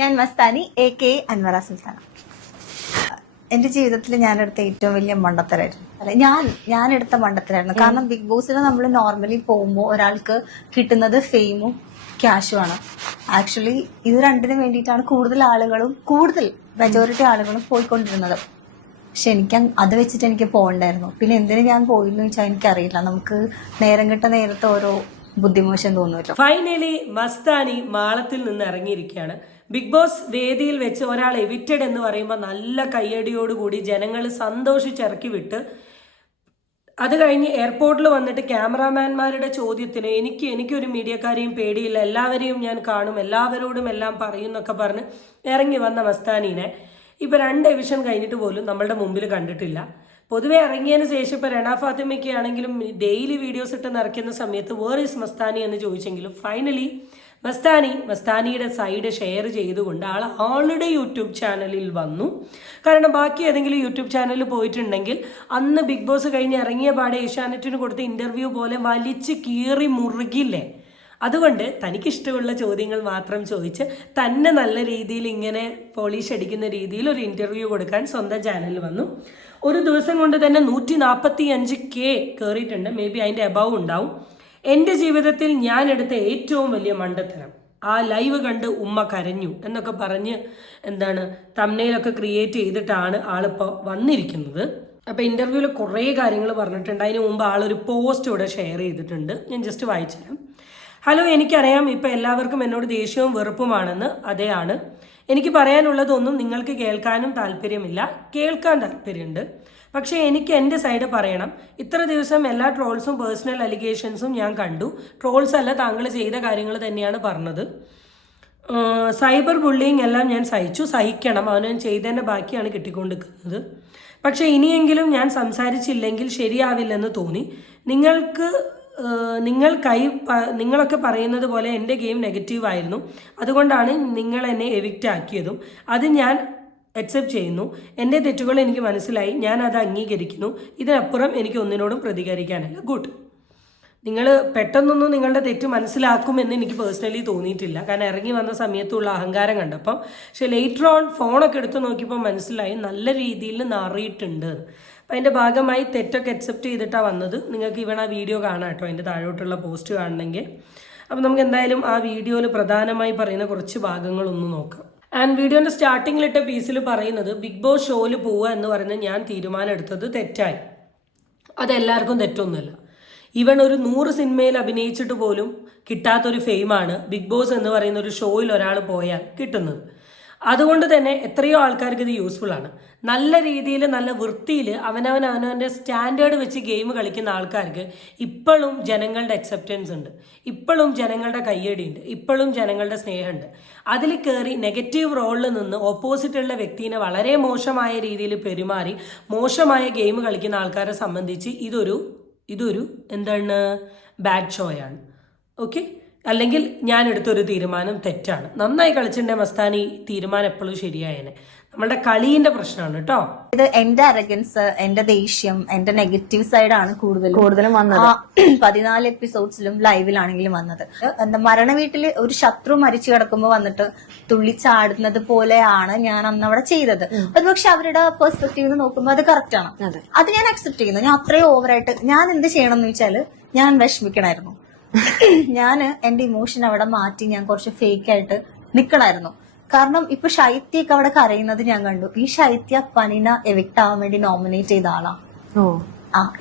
ഞാൻ മസ്താനി AK അൻവറ സുൽത്താന. എന്റെ ജീവിതത്തിൽ ഞാൻ എടുത്ത ഏറ്റവും വലിയ മണ്ടത്തരായിരുന്നു. അല്ലെ, ഞാൻ എടുത്ത മണ്ടത്തരായിരുന്നു. കാരണം ബിഗ് ബോസിൽ നമ്മൾ നോർമലി പോകുമ്പോൾ ഒരാൾക്ക് കിട്ടുന്നത് ഫെയിമും ക്യാഷും ആണ്. ആക്ച്വലി ഇത് രണ്ടിനും വേണ്ടിയിട്ടാണ് കൂടുതൽ മെജോറിറ്റി ആളുകളും പോയിക്കൊണ്ടിരുന്നത്. പക്ഷെ എനിക്ക് അത് വെച്ചിട്ട് എനിക്ക് പോകണ്ടായിരുന്നു. പിന്നെ എന്തിനു ഞാൻ പോയിന്ന് വെച്ചാൽ എനിക്കറിയില്ല. നമുക്ക് നേരം കിട്ട നേരത്തെ ഓരോ ബുദ്ധിമോശം തോന്നുമല്ലോ. ഫൈനലി മസ്താനി മാളത്തിൽ നിന്ന് ഇറങ്ങിയിരിക്കുകയാണ്. ബിഗ് ബോസ് വേദിയിൽ വെച്ച് ഒരാൾ എവിറ്റഡ് എന്ന് പറയുമ്പോൾ നല്ല കയ്യടിയോടുകൂടി ജനങ്ങൾ സന്തോഷിച്ചിറക്കി വിട്ട് അത് കഴിഞ്ഞ് എയർപോർട്ടിൽ വന്നിട്ട് ക്യാമറാമാൻമാരുടെ ചോദ്യത്തിന് എനിക്കൊരു മീഡിയക്കാരെയും പേടിയില്ല, എല്ലാവരെയും ഞാൻ കാണും, എല്ലാവരോടും എല്ലാം പറയുന്നൊക്കെ പറഞ്ഞ് ഇറങ്ങി വന്ന മസ്താനീനെ ഇപ്പോൾ 2 എവിഷൻ കഴിഞ്ഞിട്ട് പോലും നമ്മളുടെ മുമ്പിൽ കണ്ടിട്ടില്ല. പൊതുവെ ഇറങ്ങിയതിന് ശേഷം ഇപ്പോൾ രണ ഫാത്തിമയ്ക്ക് ആണെങ്കിലും ഡെയിലി വീഡിയോസ് ഇട്ട് നിറയ്ക്കുന്ന സമയത്ത് വേർ ഈസ് മസ്താനി എന്ന് ചോദിച്ചെങ്കിലും ഫൈനലി മസ്താനിയുടെ സൈഡ് ഷെയർ ചെയ്തുകൊണ്ട് ആൾ ആളുടെ യൂട്യൂബ് ചാനലിൽ വന്നു. കാരണം ബാക്കി ഏതെങ്കിലും യൂട്യൂബ് ചാനലിൽ പോയിട്ടുണ്ടെങ്കിൽ അന്ന് ബിഗ് ബോസ് കഴിഞ്ഞ് ഇറങ്ങിയ പാടെ ഏഷ്യാനെറ്റിന് കൊടുത്ത ഇൻ്റർവ്യൂ പോലെ വലിച്ച് കീറി മുറുകില്ലേ. അതുകൊണ്ട് തനിക്കിഷ്ടമുള്ള ചോദ്യങ്ങൾ മാത്രം ചോദിച്ച് തന്നെ നല്ല രീതിയിൽ ഇങ്ങനെ പോളിഷ് അടിക്കുന്ന രീതിയിൽ ഒരു ഇൻ്റർവ്യൂ കൊടുക്കാൻ സ്വന്തം ചാനലിൽ വന്നു. ഒരു ദിവസം കൊണ്ട് തന്നെ 145K കയറിയിട്ടുണ്ട്. മേ ബി അതിൻ്റെ അബവ് ഉണ്ടാവും. എൻ്റെ ജീവിതത്തിൽ ഞാൻ എടുത്ത ഏറ്റവും വലിയ മണ്ടത്തരം ആ ലൈവ് കണ്ട് ഉമ്മ കരഞ്ഞു എന്നൊക്കെ പറഞ്ഞ് തംബ്നെയിലൊക്കെ ക്രിയേറ്റ് ചെയ്തിട്ടാണ് ആളിപ്പോൾ വന്നിരിക്കുന്നത്. അപ്പോൾ ഇൻ്റർവ്യൂവിൽ കുറേ കാര്യങ്ങൾ പറഞ്ഞിട്ടുണ്ട്. അതിന് മുമ്പ് ആളൊരു പോസ്റ്റ് ഇവിടെ ഷെയർ ചെയ്തിട്ടുണ്ട്. ഞാൻ ജസ്റ്റ് വായിച്ചു തരാം. ഹലോ, എനിക്കറിയാം ഇപ്പോൾ എല്ലാവർക്കും എന്നോട് ദേഷ്യവും വെറുപ്പുമാണെന്ന്. അതെയാണ്. എനിക്ക് പറയാനുള്ളതൊന്നും നിങ്ങൾക്ക് കേൾക്കാനും താല്പര്യമില്ല, കേൾക്കാൻ താല്പര്യമുണ്ട്. പക്ഷേ എനിക്ക് എൻ്റെ സൈഡ് പറയണം. ഇത്ര ദിവസം എല്ലാ ട്രോൾസും പേഴ്സണൽ അലിഗേഷൻസും ഞാൻ കണ്ടു. ട്രോൾസ് അല്ല, താങ്കൾ ചെയ്ത കാര്യങ്ങൾ തന്നെയാണ് പറഞ്ഞത്. സൈബർ ബുള്ളിങ് എല്ലാം ഞാൻ സഹിക്കണം. അവൻ ചെയ്തതിൻ്റെ ബാക്കിയാണ് കിട്ടിക്കൊണ്ടിരിക്കുന്നത്. പക്ഷേ ഇനിയെങ്കിലും ഞാൻ സംസാരിച്ചില്ലെങ്കിൽ ശരിയാവില്ലെന്ന് തോന്നി. നിങ്ങളൊക്കെ പറയുന്നത് പോലെ എൻ്റെ ഗെയിം നെഗറ്റീവ് ആയിരുന്നു. അതുകൊണ്ടാണ് നിങ്ങൾ എന്നെ എവിക്റ്റ് ആക്കിയതും. അത് ഞാൻ അക്സെപ്റ്റ് ചെയ്യുന്നു. എൻ്റെ തെറ്റുകൾ എനിക്ക് മനസ്സിലായി, ഞാൻ അത് അംഗീകരിക്കുന്നു. ഇതിനപ്പുറം എനിക്ക് ഒന്നിനോടും പ്രതികരിക്കാനില്ല. ഗുഡ്. നിങ്ങൾ പെട്ടെന്നൊന്നും നിങ്ങളുടെ തെറ്റ് മനസ്സിലാക്കുമെന്ന് എനിക്ക് പേഴ്സണലി തോന്നിയിട്ടില്ല. കാരണം ഇറങ്ങി വന്ന സമയത്തുള്ള അഹങ്കാരം കണ്ടപ്പം. പക്ഷെ ലേറ്റർ ഓൺ ഫോണൊക്കെ എടുത്ത് നോക്കിയപ്പോൾ മനസ്സിലായി നല്ല രീതിയിൽ നാറിയിട്ടുണ്ട്. അപ്പം അതിൻ്റെ ഭാഗമായി തെറ്റൊക്കെ അക്സെപ്റ്റ് ചെയ്തിട്ടാണ് വന്നത്. നിങ്ങൾക്ക് ഇവിടെ ആ വീഡിയോ കാണാം കേട്ടോ, അതിൻ്റെ താഴോട്ടുള്ള പോസ്റ്റ് കാണണമെങ്കിൽ. അപ്പം നമുക്ക് എന്തായാലും ആ വീഡിയോയിൽ പ്രധാനമായി പറയുന്ന കുറച്ച് ഭാഗങ്ങളൊന്ന് നോക്കാം. ആൻഡ് വീഡിയോൻ്റെ സ്റ്റാർട്ടിങ്ങിലിട്ട പീസിൽ പറയുന്നത് ബിഗ് ബോസ് ഷോയിൽ പോവുക എന്ന് പറയുന്നത് ഞാൻ തീരുമാനം എടുത്തത് തെറ്റായി. അതെല്ലാവർക്കും തെറ്റൊന്നുമല്ല. ഈവൻ ഒരു 100 സിനിമയിൽ അഭിനയിച്ചിട്ട് പോലും കിട്ടാത്തൊരു ഫെയിമാണ് ബിഗ് ബോസ് എന്ന് പറയുന്ന ഒരു ഷോയിൽ ഒരാൾ പോയാൽ കിട്ടുന്നത്. അതുകൊണ്ട് തന്നെ എത്രയോ ആൾക്കാർക്ക് ഇത് യൂസ്ഫുൾ ആണ്. നല്ല രീതിയിൽ നല്ല വൃത്തിയിൽ അവനവൻ്റെ സ്റ്റാൻഡേർഡ് വെച്ച് ഗെയിം കളിക്കുന്ന ആൾക്കാർക്ക് ഇപ്പോഴും ജനങ്ങളുടെ അക്സെപ്റ്റൻസ് ഉണ്ട്, ഇപ്പോഴും ജനങ്ങളുടെ കയ്യടിയുണ്ട്, ഇപ്പോഴും ജനങ്ങളുടെ സ്നേഹമുണ്ട്. അതിൽ കയറി നെഗറ്റീവ് റോളിൽ നിന്ന് ഓപ്പോസിറ്റുള്ള വ്യക്തിനെ വളരെ മോശമായ രീതിയിൽ പെരുമാറി മോശമായ ഗെയിം കളിക്കുന്ന ആൾക്കാരെ സംബന്ധിച്ച് ഇതൊരു ബാഡ് ഷോയാണ്. ഓക്കെ, അല്ലെങ്കിൽ ഞാൻ എടുത്തൊരു തീരുമാനം തെറ്റാണ്. നന്നായി കളിച്ചിട്ടുണ്ടെ മസ്താനി തീരുമാനം എപ്പോഴും ശരിയായേനെ. നമ്മളുടെ കളീന്റെ പ്രശ്നമാണ് കേട്ടോ ഇത്. എന്റെ അരഗൻസ്, എന്റെ ദേഷ്യം, എന്റെ നെഗറ്റീവ് സൈഡാണ് കൂടുതലും വന്നത്. 14 എപ്പിസോഡ്സിലും ലൈവിലാണെങ്കിലും വന്നത്. മരണ വീട്ടില് ഒരു ശത്രു മരിച്ചു കിടക്കുമ്പോ വന്നിട്ട് തുള്ളിച്ചാടുന്നത് പോലെയാണ് ഞാൻ അന്ന് അവിടെ ചെയ്തത്. അത് പക്ഷെ അവരുടെ പെർസ്പെക്റ്റീവ് നോക്കുമ്പോൾ അത് കറക്റ്റ് ആണ്. അത് ഞാൻ അക്സെപ്റ്റ് ചെയ്യുന്നു. ഞാൻ അത്രയും ഓവറായിട്ട് ഞാൻ എന്ത് ചെയ്യണം എന്ന് വെച്ചാല് ഞാൻ വിഷമിക്കണായിരുന്നു. ഞാന് എന്റെ ഇമോഷൻ അവിടെ മാറ്റി ഞാൻ കുറച്ച് ഫേക്ക് ആയിട്ട് നിക്കണായിരുന്നു. കാരണം ഇപ്പൊ ശൈത്യക്ക് അവിടെ കരയുന്നത് ഞാൻ കണ്ടു. ഈ ശൈത്യ പനിന എവിക്റ്റ് ആവാൻ വേണ്ടി നോമിനേറ്റ് ചെയ്ത ആളാ.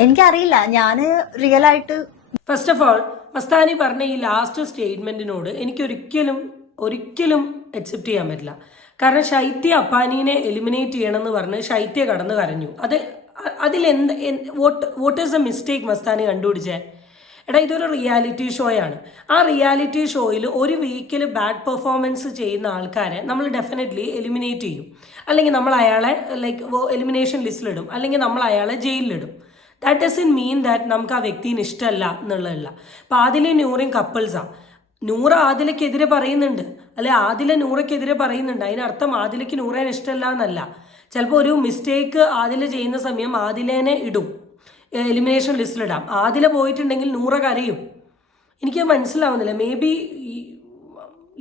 എനിക്കറിയില്ല, ഞാന് റിയൽ ആയിട്ട്. ഫസ്റ്റ് ഓഫ് ഓൾ മസ്താനി പറഞ്ഞ ഈ ലാസ്റ്റ് സ്റ്റേറ്റ്മെന്റിനോട് എനിക്ക് ഒരിക്കലും അക്സെപ്റ്റ് ചെയ്യാൻ പറ്റില്ല. കാരണം ശൈത്യ അപ്പാനീനെ എലിമിനേറ്റ് ചെയ്യണമെന്ന് പറഞ്ഞ് ശൈത്യ കടന്ന് കരഞ്ഞു. What is a mistake Mastani കണ്ടുപിടിച്ചേ? എടാ, ഇതൊരു റിയാലിറ്റി ഷോയാണ്. ആ റിയാലിറ്റി ഷോയിൽ ഒരു വീക്കിൽ ബാഡ് പെർഫോമൻസ് ചെയ്യുന്ന ആൾക്കാരെ നമ്മൾ ഡെഫിനറ്റ്ലി എലിമിനേറ്റ് ചെയ്യും. അല്ലെങ്കിൽ നമ്മൾ അയാളെ എലിമിനേഷൻ ലിസ്റ്റിലിടും, അല്ലെങ്കിൽ നമ്മൾ അയാളെ ജയിലിലിടും. ദാറ്റ് ഡസൻ മീൻ ദാറ്റ് നമുക്ക് ആ വ്യക്തിന് ഇഷ്ടമല്ല എന്നുള്ളതല്ല. അപ്പോൾ ആദിലയും നൂറയും കപ്പിൾസാണ്. നൂറ ആദിലയ്ക്കെതിരെ പറയുന്നുണ്ട്, അല്ലെ ആദില നൂറയ്ക്കെതിരെ പറയുന്നുണ്ട്. അതിനർത്ഥം ആദിലയ്ക്ക് നൂറേനെ ഇഷ്ടമല്ല എന്നല്ല. ചിലപ്പോൾ ഒരു മിസ്റ്റേക്ക് ആദില ചെയ്യുന്ന സമയം ആദിലേനെ ഇടും, എലിമിനേഷൻ ലിസ്റ്റിലിടാം. ആദില പോയിട്ടുണ്ടെങ്കിൽ നൂറ കരയും. എനിക്ക് മനസ്സിലാവുന്നില്ല. മേ ബി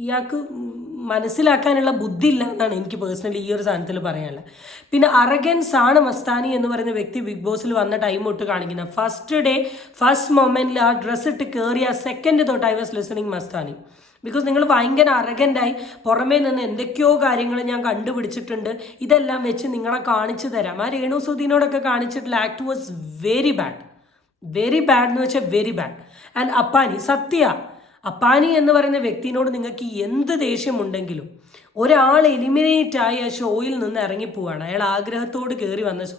ഇയാൾക്ക് മനസ്സിലാക്കാനുള്ള ബുദ്ധി ഇല്ല എന്നാണ് എനിക്ക് പേഴ്സണലി ഈ ഒരു സാധനത്തിൽ പറയാനുള്ളത്. പിന്നെ അറഗൻസ് ആണ് മസ്താനി എന്ന് പറയുന്ന വ്യക്തി ബിഗ് ബോസിൽ വന്ന ടൈം തൊട്ട് കാണിക്കുന്നത്. ഫസ്റ്റ് ഡേ ഫസ്റ്റ് മൊമെന്റിൽ ആ ഡ്രസ്സ് ഇട്ട് കയറിയ സെക്കൻഡ് തൊട്ട് I was listening Mastani. Because നിങ്ങൾ ഭയങ്കര അറഗൻ്റായി പുറമേ നിന്ന് എന്തൊക്കെയോ കാര്യങ്ങൾ ഞാൻ കണ്ടുപിടിച്ചിട്ടുണ്ട്, ഇതെല്ലാം വെച്ച് നിങ്ങളെ കാണിച്ചു തരാം. ആ രേണു സുധീനോടൊക്കെ കാണിച്ചിട്ടുള്ള act was very bad. Very bad എന്ന് വെച്ചാൽ very bad. And Appani Sathya Appani എന്ന് പറയുന്ന വ്യക്തിനോട് നിങ്ങൾക്ക് എന്ത് ദേഷ്യമുണ്ടെങ്കിലും ഒരാൾ എലിമിനേറ്റ് ആയി ആ ഷോയിൽ നിന്ന് ഇറങ്ങിപ്പോവാണ്. അയാൾ ആഗ്രഹത്തോട് കയറി വന്ന ഷോ.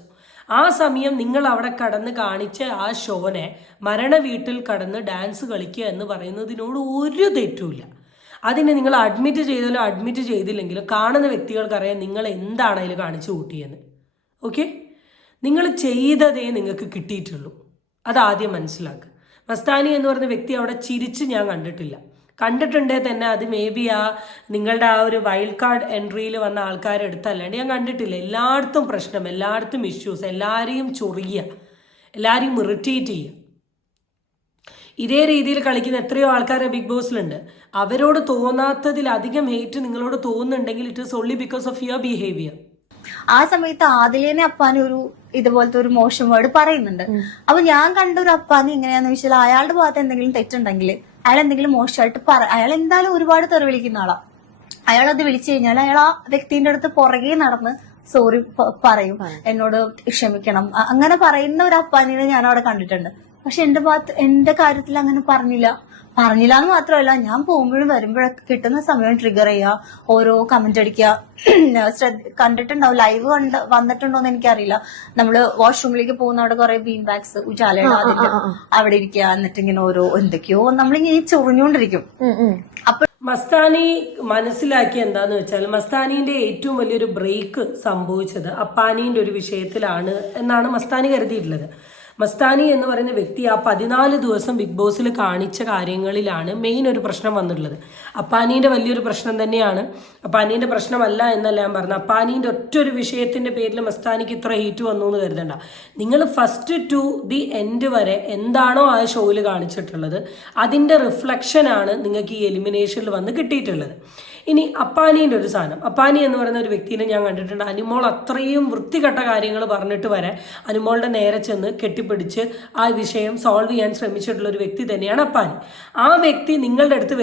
ആ സമയം നിങ്ങൾ അവിടെ കടന്ന് കാണിച്ച ആ ഷോനെ മരണ വീട്ടിൽ കടന്ന് ഡാൻസ് കളിക്കുക എന്ന് പറയുന്നതിനോട് ഒരു തെറ്റുമില്ല. അതിനെ നിങ്ങൾ അഡ്മിറ്റ് ചെയ്താലോ അഡ്മിറ്റ് ചെയ്തില്ലെങ്കിലും കാണുന്ന വ്യക്തികൾക്കറിയാം നിങ്ങൾ എന്താണ് അതിൽ കാണിച്ചു കൂട്ടിയെന്ന്. ഓക്കെ, നിങ്ങൾ ചെയ്തതേ നിങ്ങൾക്ക് കിട്ടിയിട്ടുള്ളൂ, അതാദ്യം മനസ്സിലാക്കുക. മസ്താനി എന്ന് പറയുന്ന വ്യക്തി അവിടെ ചിരിച്ച് ഞാൻ കണ്ടിട്ടില്ല. കണ്ടിട്ടുണ്ടേ തന്നെ അത് മേ ബി നിങ്ങളുടെ ആ ഒരു വൈൽഡ് കാർഡ് എൻട്രിയിൽ വന്ന ആൾക്കാരെ അടുത്തല്ലാണ്ട് ഞാൻ കണ്ടിട്ടില്ല. എല്ലായിടത്തും പ്രശ്നം, എല്ലായിടത്തും ഇഷ്യൂസ്, എല്ലാവരെയും ചൊറിയുക, എല്ലാവരെയും ഇറിറ്റേറ്റ് ചെയ്യുക. ഇതേ രീതിയിൽ കളിക്കുന്ന എത്രയോ ആൾക്കാരെ ബിഗ് ബോസിലുണ്ട്. അവരോട് തോന്നാത്തതിലധികം ഹേറ്റ് നിങ്ങളോട് തോന്നുന്നുണ്ടെങ്കിൽ it is only because of your behaviour. ആ സമയത്ത് ആദിലേനെ അപ്പാന് ഒരു ഇതുപോലത്തെ ഒരു മോശം വേർഡ് പറയുന്നുണ്ട്. അപ്പൊ ഞാൻ കണ്ട ഒരു അപ്പാന് എങ്ങനെയാന്ന് വെച്ചാൽ അയാളുടെ ഭാഗത്ത് എന്തെങ്കിലും തെറ്റുണ്ടെങ്കിൽ അയാൾ എന്തെങ്കിലും മോശമായിട്ട് അയാൾ എന്തായാലും ഒരുപാട് തെറി വിളിക്കുന്ന ആളാ. അയാൾ അത് വിളിച്ചു കഴിഞ്ഞാൽ അയാൾ ആ വ്യക്തിന്റെ അടുത്ത് പുറകെ നടന്ന് സോറി പറയും, എന്നോട് ക്ഷമിക്കണം, അങ്ങനെ പറയുന്ന ഒരു അപ്പാനിനെ ഞാൻ അവിടെ കണ്ടിട്ടുണ്ട്. പക്ഷെ എന്റെ കാര്യത്തിൽ അങ്ങനെ പറഞ്ഞില്ല എന്ന് മാത്രമല്ല, ഞാൻ പോകുമ്പോഴും വരുമ്പോഴൊക്കെ കിട്ടുന്ന സമയം ട്രിഗർ ചെയ്യുക, ഓരോ കമന്റ് അടിക്കുക. കണ്ടിട്ടുണ്ടാവും, ലൈവ് വന്നിട്ടുണ്ടോന്ന് എനിക്കറിയില്ല. നമ്മള് വാഷ്റൂമിലേക്ക് പോകുന്ന അവിടെ കുറെ ബീൻ ബാഗ്സ് ഉജാലയുടെ അതിന്റെ അവിടെ ഇരിക്കുക, എന്നിട്ട് ഇങ്ങനെ ഓരോ എന്തൊക്കെയോ നമ്മളിങ്ങനെ ചൊറിഞ്ഞുകൊണ്ടിരിക്കും. അപ്പൊ മസ്താനി മനസ്സിലാക്കിയ എന്താന്ന് വെച്ചാൽ മസ്താനിന്റെ ഏറ്റവും വലിയൊരു ബ്രേക്ക് സംഭവിച്ചത് അപ്പാനീന്റെ ഒരു വിഷയത്തിലാണ് എന്നാണ് മസ്താനി കരുതിയിട്ടുള്ളത്. മസ്താനി എന്ന് പറയുന്ന വ്യക്തി ആ 14 ദിവസം ബിഗ് ബോസിൽ കാണിച്ച കാര്യങ്ങളിലാണ് മെയിൻ ഒരു പ്രശ്നം വന്നിട്ടുള്ളത്. അപ്പാനീൻ്റെ വലിയൊരു പ്രശ്നം തന്നെയാണ്. അപ്പാനീൻ്റെ പ്രശ്നമല്ല എന്നല്ല ഞാൻ പറഞ്ഞത്. അപ്പാനീൻ്റെ ഒറ്റൊരു വിഷയത്തിൻ്റെ പേരിൽ മസ്താനിക്ക് ഇത്ര ഹീറ്റ് വന്നു എന്ന് കരുതണ്ട. നിങ്ങൾ ഫസ്റ്റ് ടു ദി എൻഡ് വരെ എന്താണോ ആ ഷോയിൽ കാണിച്ചിട്ടുള്ളത് അതിൻ്റെ റിഫ്ലക്ഷനാണ് നിങ്ങൾക്ക് ഈ എലിമിനേഷനിൽ വന്ന് കിട്ടിയിട്ടുള്ളത്. ഇനി അപ്പാനീൻ്റെ ഒരു സാധനം, അപ്പാനി എന്ന് പറയുന്ന ഒരു വ്യക്തിനെ ഞാൻ കണ്ടിട്ടുണ്ട്. അനുമോൾ അത്രയും വൃത്തികെട്ട കാര്യങ്ങൾ പറഞ്ഞിട്ട് വരെ അനുമോളുടെ നേരെ ചെന്ന് കെട്ടിപ്പിടിച്ച് ആ വിഷയം സോൾവ് ചെയ്യാൻ ശ്രമിച്ചിട്ടുള്ള ഒരു വ്യക്തി തന്നെയാണ് അപ്പാനി. ആ വ്യക്തി നിങ്ങളുടെ അടുത്ത്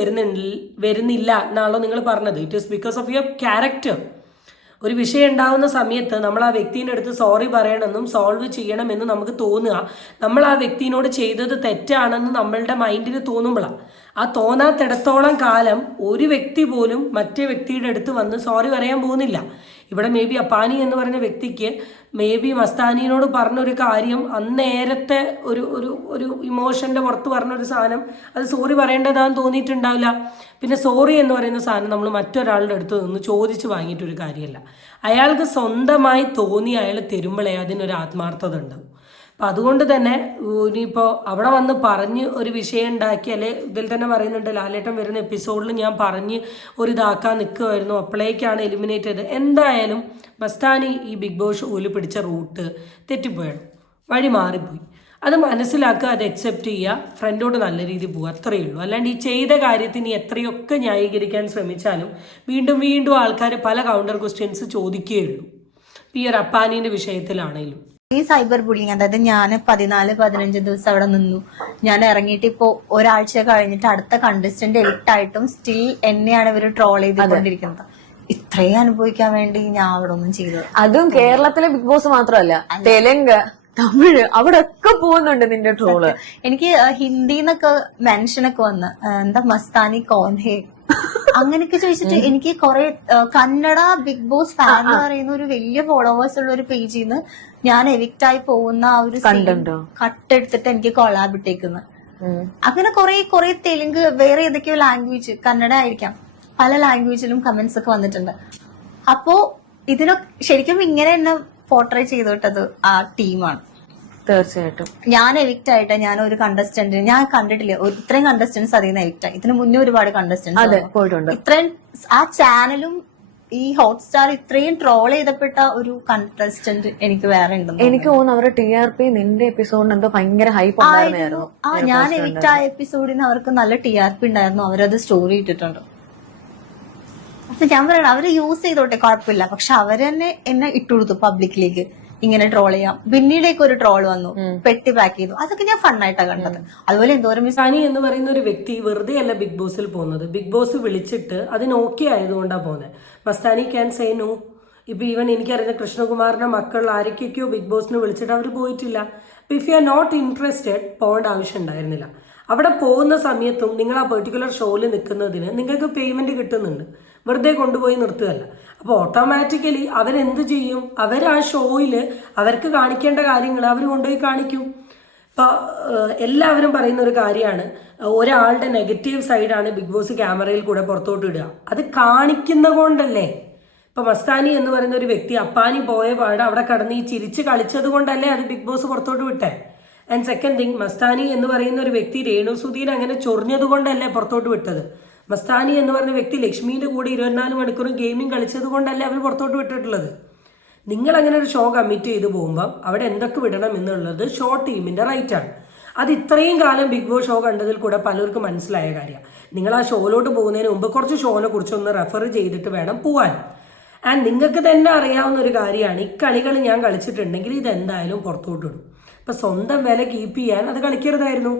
വരുന്നില്ല എന്നാണല്ലോ നിങ്ങൾ പറഞ്ഞത്. It is because of your character. ഒരു വിഷയം ഉണ്ടാകുന്ന സമയത്ത് നമ്മൾ ആ വ്യക്തിൻ്റെ അടുത്ത് സോറി പറയണമെന്നും സോൾവ് ചെയ്യണമെന്നും നമുക്ക് തോന്നുക നമ്മൾ ആ വ്യക്തിനോട് ചെയ്തത് തെറ്റാണെന്ന് നമ്മളുടെ മൈൻഡിന് തോന്നുമ്പോഴാണ്. ആ തോന്നാത്തിടത്തോളം കാലം ഒരു വ്യക്തി പോലും മറ്റേ വ്യക്തിയുടെ അടുത്ത് വന്ന് സോറി പറയാൻ പോകുന്നില്ല. ഇവിടെ മേ ബി അപ്പാനി എന്ന് പറയുന്ന വ്യക്തിക്ക് മേ ബി മസ്താനിയോട് പറഞ്ഞൊരു കാര്യം അന്നേരത്തെ ഒരു ഇമോഷൻ്റെ പുറത്ത് പറഞ്ഞൊരു സാധനം അത് സോറി പറയേണ്ടതാന്ന് തോന്നിയിട്ടുണ്ടാവില്ല. പിന്നെ സോറി എന്ന് പറയുന്ന സാധനം നമ്മൾ മറ്റൊരാളുടെ അടുത്ത് നിന്ന് ചോദിച്ച് വാങ്ങിയിട്ടൊരു കാര്യമല്ല. അയാൾക്ക് സ്വന്തമായി തോന്നി അയാൾ തരുമ്പോഴേ അതിനൊരു ആത്മാർത്ഥത ഉണ്ടാവും. അപ്പം അതുകൊണ്ട് തന്നെ ഇനിയിപ്പോൾ അവിടെ വന്ന് പറഞ്ഞ് ഒരു വിഷയം ഉണ്ടാക്കി, അല്ലെ ഇതിൽ തന്നെ പറയുന്നുണ്ട് ലാലേട്ടൻ വരുന്ന എപ്പിസോഡിൽ ഞാൻ പറഞ്ഞ് ഒരു ഇതാക്കാൻ നിൽക്കുമായിരുന്നു, അപ്പോഴേക്കാണ് എലിമിനേറ്റ് ചെയ്തത്. എന്തായാലും മസ്താനി ഈ ബിഗ് ബോസ് ഷോയിൽ പിടിച്ച റൂട്ട് തെറ്റിപ്പോയാണ്, വഴി മാറിപ്പോയി. അത് മനസ്സിലാക്കുക, അത് അക്സെപ്റ്റ് ചെയ്യുക, ഫ്രണ്ടോട് നല്ല രീതിയിൽ പോവുക, അത്രയേ ഉള്ളൂ. അല്ലാണ്ട് ഈ ചെയ്ത കാര്യത്തിന് എത്രയൊക്കെ ന്യായീകരിക്കാൻ ശ്രമിച്ചാലും വീണ്ടും വീണ്ടും ആൾക്കാർ പല കൗണ്ടർ ക്വസ്റ്റ്യൻസ് ചോദിക്കുകയുള്ളൂ. ഈ ഒരു അപ്പാനീൻ്റെ വിഷയത്തിലാണേലും ഈ സൈബർ ബുള്ളിങ്, അതായത് ഞാൻ 14-15 ദിവസം അവിടെ നിന്നു, ഞാൻ ഇറങ്ങിയിട്ട് ഇപ്പോ ഒരാഴ്ച കഴിഞ്ഞിട്ട് അടുത്ത കണ്ടസ്റ്റന്റ് എവിക്റ്റ് ആയിട്ടും സ്റ്റിൽ എന്നെയാണ് ഇവർ ട്രോൾ ചെയ്തുകൊണ്ടിരിക്കുന്നത്. ഇത്രയും അനുഭവിക്കാൻ വേണ്ടി ഞാൻ അവിടെ ഒന്നും ചെയ്തത്. അതും കേരളത്തിലെ ബിഗ് ബോസ് മാത്രമല്ല, തെലുങ്ക്, തമിഴ്, അവിടെ ഒക്കെ പോകുന്നുണ്ട് നിന്റെ ട്രോള്. എനിക്ക് ഹിന്ദിന്നൊക്കെ മെൻഷനൊക്കെ വന്ന് എന്താ മസ്താനി കോൻ ഹേ അങ്ങനെയൊക്കെ ചോദിച്ചിട്ട് എനിക്ക് കുറെ കന്നഡ ബിഗ് ബോസ് ഫാൻ എന്ന് പറയുന്ന ഒരു വലിയ ഫോളോവേഴ്സ് ഉള്ള ഒരു പേജിൽ നിന്ന് ഞാൻ എവിക്റ്റ് ആയി പോകുന്ന ആ ഒരു കട്ടെടുത്തിട്ട് എനിക്ക് കൊളാബ് ഇട്ടേക്കുന്നത്. അങ്ങനെ കുറെ തെലുങ്ക്, വേറെ ഏതൊക്കെയോ ലാംഗ്വേജ്, കന്നഡ ആയിരിക്കാം, പല ലാംഗ്വേജിലും കമന്റ്സ് ഒക്കെ വന്നിട്ടുണ്ട്. അപ്പോ ഇതിനൊക്കെ ശരിക്കും ഇങ്ങനെ തന്നെ പോർട്രേ ചെയ്തിട്ടത് ആ ടീമാണ്. തീർച്ചയായിട്ടും ഞാൻ എവിക്റ്റ് ആയിട്ട് ഞാൻ ഒരു കണ്ടസ്റ്റന്റ് ഞാൻ കണ്ടിട്ടില്ല, ഇത്രയും കണ്ടസ്റ്റന്റ്സ് അതിൽ നിന്ന് എവിക്റ്റ് ആയി. ഇതിന് മുന്നേ ഒരുപാട് കണ്ടസ്റ്റന്റ്സ് പോയിട്ടുണ്ട്. ഇത്രയും ആ ചാനലും ഈ ഹോട്ട്സ്റ്റാർ ഇത്രയും ട്രോൾ ചെയ്തപ്പെട്ട ഒരു കണ്ടസ്റ്റന്റ് എനിക്ക് വേറെ ഉണ്ടെന്ന് എനിക്ക് തോന്നുന്നു. അവരുടെ TRP നിന്റെ എപ്പിസോഡിന് എന്തോ ഭയങ്കര ഹൈപ്പ് ഉണ്ടായിരുന്നു. ഞാൻ എവിക്റ്റ് ആയ എപ്പിസോഡിന് അവർക്ക് നല്ല TRP ഉണ്ടായിരുന്നു. അവരത് സ്റ്റോറി ഇട്ടിട്ടുണ്ട്. അപ്പൊ ഞാൻ പറയണം അവര് യൂസ് ചെയ്തോട്ടെ, കുഴപ്പമില്ല. പക്ഷെ അവര് തന്നെ എന്നെ ഇട്ടുകൊടുത്തു പബ്ലിക്കിലേക്ക്, ഇങ്ങനെ ട്രോൾ ചെയ്യാം. പിന്നീടേക്ക് ഒരു ട്രോൾ വന്നു, പെട്ടി പാക്ക് ചെയ്തു. അതൊക്കെ ഞാൻ ഫണ്ണായിട്ടാണ് കണ്ടത്. അതുപോലെ എന്തോരം മസ്താനി എന്ന് പറയുന്ന ഒരു വ്യക്തി വെറുതെ അല്ല ബിഗ് ബോസിൽ പോകുന്നത്. ബിഗ് ബോസ് വിളിച്ചിട്ട് അതിന് ഓക്കെ ആയതുകൊണ്ടാണ് പോകുന്നത്. Mastani can say no. ഇപ്പൊ ഈവൻ എനിക്കറിയുന്ന കൃഷ്ണകുമാറിന്റെ മക്കൾ ആരൊക്കെയൊക്കെയോ ബിഗ് ബോസിന് വിളിച്ചിട്ട് അവർ പോയിട്ടില്ല. അപ്പൊ if you are not interested പോകേണ്ട ആവശ്യം ഉണ്ടായിരുന്നില്ല. അവിടെ പോകുന്ന സമയത്തും നിങ്ങൾ ആ പെർട്ടിക്കുലർ ഷോയിൽ നിൽക്കുന്നതിന് നിങ്ങൾക്ക് പേയ്മെന്റ് കിട്ടുന്നുണ്ട്, വെറുതെ കൊണ്ടുപോയി നിർത്തുകയല്ല. അപ്പോൾ ഓട്ടോമാറ്റിക്കലി അവരെന്ത് ചെയ്യും? അവർ ആ ഷോയിൽ അവർക്ക് കാണിക്കേണ്ട കാര്യങ്ങൾ അവർ കൊണ്ടുപോയി കാണിക്കും. ഇപ്പോൾ എല്ലാവരും പറയുന്ന ഒരു കാര്യമാണ്, ഒരാളുടെ നെഗറ്റീവ് സൈഡാണ് ബിഗ് ബോസ് ക്യാമറയിൽ കൂടെ പുറത്തോട്ട് ഇടുക. അത് കാണിക്കുന്ന കൊണ്ടല്ലേ. ഇപ്പൊ മസ്താനി എന്ന് പറയുന്ന ഒരു വ്യക്തി അപ്പാനി പോയ പാട് അവിടെ കടന്ന് ഈ ചിരിച്ച് കളിച്ചത് കൊണ്ടല്ലേ അത് ബിഗ് ബോസ് പുറത്തോട്ട് വിട്ടേ. ആൻഡ് സെക്കൻഡ് തിങ്, മസ്താനി എന്ന് പറയുന്ന ഒരു വ്യക്തി രേണു സുധീൻ അങ്ങനെ ചൊറിഞ്ഞത് കൊണ്ടല്ലേ പുറത്തോട്ട് വിട്ടത്. മസ്താനി എന്ന് പറയുന്ന വ്യക്തി ലക്ഷ്മിയുടെ കൂടെ 24 മണിക്കൂറും ഗെയിമിംഗ് കളിച്ചത് കൊണ്ടല്ലേ അവർ പുറത്തോട്ട് വിട്ടിട്ടുള്ളത്. നിങ്ങൾ അങ്ങനെ ഒരു ഷോ കമ്മിറ്റ് ചെയ്ത് പോകുമ്പം അവിടെ എന്തൊക്കെ വിടണം എന്നുള്ളത് ഷോ ടീമിന്റെ റൈറ്റ് ആണ്. അത് ഇത്രയും കാലം ബിഗ് ബോസ് ഷോ കണ്ടതിൽ കൂടെ പലർക്കും മനസ്സിലായ കാര്യമാണ്. നിങ്ങൾ ആ ഷോയിലോട്ട് പോകുന്നതിന് മുമ്പ് കുറച്ച് ഷോനെ കുറിച്ച് ഒന്ന് റെഫർ ചെയ്തിട്ട് വേണം പോവാൻ. ആൻഡ് നിങ്ങൾക്ക് തന്നെ അറിയാവുന്ന ഒരു കാര്യമാണ്, ഈ കളികൾ ഞാൻ കളിച്ചിട്ടുണ്ടെങ്കിൽ ഇതെന്തായാലും പുറത്തോട്ട് ഇടും. ഇപ്പൊ സ്വന്തം വില കീപ്പ് ചെയ്യാൻ അത് കളിക്കരുതായിരുന്നു.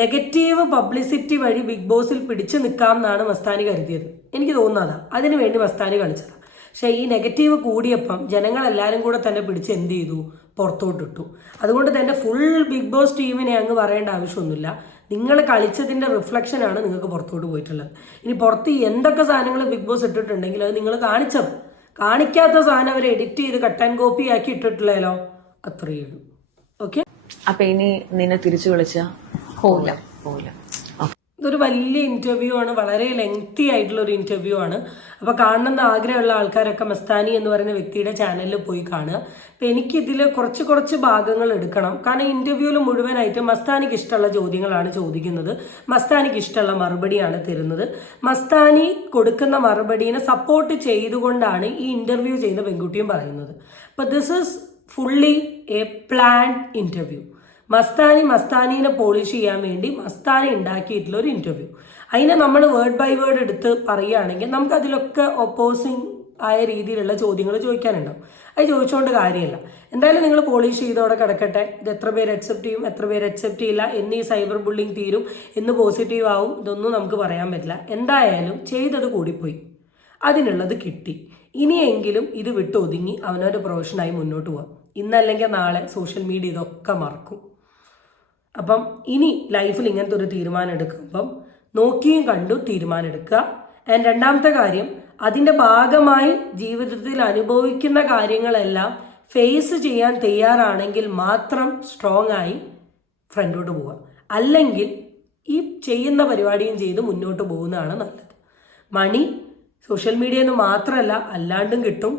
നെഗറ്റീവ് പബ്ലിസിറ്റി വഴി ബിഗ് ബോസിൽ പിടിച്ചു നിൽക്കാം എന്നാണ് മസ്താനി കരുതിയത്. എനിക്ക് തോന്നുന്നതാ അതിനു വേണ്ടി മസ്താനി കളിച്ചതാണ്. പക്ഷെ ഈ നെഗറ്റീവ് കൂടിയപ്പം ജനങ്ങളെല്ലാവരും കൂടെ തന്നെ പിടിച്ച് എന്ത് ചെയ്തു, പുറത്തോട്ടിട്ടു. അതുകൊണ്ട് തന്നെ ഫുൾ ബിഗ് ബോസ് ടീമിനെ അങ്ങ് പറയേണ്ട ആവശ്യമൊന്നുമില്ല. നിങ്ങൾ കളിച്ചതിന്റെ റിഫ്ലക്ഷനാണ് നിങ്ങൾക്ക് പുറത്തോട്ട് പോയിട്ടുള്ളത്. ഇനി പുറത്ത് എന്തൊക്കെ സാധനങ്ങൾ ബിഗ് ബോസ് ഇട്ടിട്ടുണ്ടെങ്കിൽ അത് നിങ്ങൾ കാണിച്ചത്. കാണിക്കാത്ത സാധനം അവർ എഡിറ്റ് ചെയ്ത് കട്ട് ആൻഡ് കോപ്പി ആക്കി ഇട്ടിട്ടില്ലല്ലോ, അത്രയേ ഉള്ളൂ. ഓക്കെ, അപ്പൊ ഇനി നിന്നെ തിരിച്ചു വിളിച്ച പോവില്ല. ഇതൊരു വലിയ ഇന്റർവ്യൂ ആണ്, വളരെ ലെങ്തി ആയിട്ടുള്ള ഒരു ഇന്റർവ്യൂ ആണ്. അപ്പൊ കാണണമെന്ന് ആഗ്രഹമുള്ള ആൾക്കാരൊക്കെ മസ്താനി എന്ന് പറയുന്ന വ്യക്തിയുടെ ചാനലിൽ പോയി കാണുക. അപ്പൊ എനിക്കിതിൽ കുറച്ച് ഭാഗങ്ങൾ എടുക്കണം, കാരണം ഇന്റർവ്യൂവിൽ മുഴുവനായിട്ട് മസ്താനിക്ക് ഇഷ്ടമുള്ള ചോദ്യങ്ങളാണ് ചോദിക്കുന്നത്, മസ്താനിക്ക് ഇഷ്ടമുള്ള മറുപടിയാണ് തരുന്നത്. മസ്താനി കൊടുക്കുന്ന മറുപടീനെ സപ്പോർട്ട് ചെയ്തുകൊണ്ടാണ് ഈ ഇന്റർവ്യൂ ചെയ്യുന്ന പെൺകുട്ടിയും പറയുന്നത്. അപ്പൊ this is fully a planned interview. മസ്താനീനെ പോളിഷ് ചെയ്യാൻ വേണ്ടി മസ്താനി ഉണ്ടാക്കിയിട്ടുള്ള ഒരു ഇന്റർവ്യൂ. അതിനെ നമ്മൾ വേർഡ് ബൈ വേർഡ് എടുത്ത് പറയുകയാണെങ്കിൽ നമുക്ക് അതിലൊക്കെ ഒപ്പോസിങ് ആയ രീതിയിലുള്ള ചോദ്യങ്ങൾ ചോദിക്കാനുണ്ടാവും. അത് ചോദിച്ചുകൊണ്ട് കാര്യമില്ല. എന്തായാലും നിങ്ങൾ പോളിഷ് ചെയ്തോടെ കിടക്കട്ടെ. ഇത് എത്ര പേര് അക്സെപ്റ്റ് ചെയ്യും, എത്ര പേര് അക്സെപ്റ്റ് ചെയ്യില്ല, എന്ന് ഈ സൈബർ ബുള്ളിങ് തീരും, എന്ന് പോസിറ്റീവ് ആവും, ഇതൊന്നും നമുക്ക് പറയാൻ പറ്റില്ല. എന്തായാലും ചെയ്തത് കൂടിപ്പോയി, അതിനുള്ളത് കിട്ടി. ഇനിയെങ്കിലും ഇത് വിട്ടൊതുങ്ങി അവനൊരു പ്രൊഫഷനായി മുന്നോട്ട് പോകാം. ഇന്നല്ലെങ്കിൽ നാളെ സോഷ്യൽ മീഡിയ ഇതൊക്കെ മറക്കും. അപ്പം ഇനി ലൈഫിൽ ഇങ്ങനത്തെ ഒരു തീരുമാനം എടുക്കുമ്പം നോക്കിയും കണ്ടു തീരുമാനം എടുക്കുക. ആൻഡ് രണ്ടാമത്തെ കാര്യം, അതിൻ്റെ ഭാഗമായി ജീവിതത്തിൽ അനുഭവിക്കുന്ന കാര്യങ്ങളെല്ലാം ഫേസ് ചെയ്യാൻ തയ്യാറാണെങ്കിൽ മാത്രം സ്ട്രോങ് ആയി ഫ്രണ്ടോട്ട് പോവുക. അല്ലെങ്കിൽ ഈ ചെയ്യുന്ന പരിപാടിയും ചെയ്ത് മുന്നോട്ട് പോകുന്നതാണ് നല്ലത്. മണി സോഷ്യൽ മീഡിയയിൽ നിന്ന് മാത്രമല്ല അല്ലാണ്ടും കിട്ടും.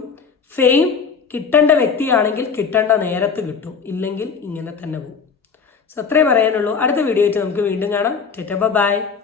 ഫെയിം കിട്ടേണ്ട വ്യക്തിയാണെങ്കിൽ കിട്ടേണ്ട നേരത്ത് കിട്ടും, ഇല്ലെങ്കിൽ ഇങ്ങനെ തന്നെ പോകും. സോ അത്രേ പറയാനുള്ളൂ. അടുത്ത വീഡിയോ ആയിട്ട് നമുക്ക് വീണ്ടും കാണാം. ബൈ.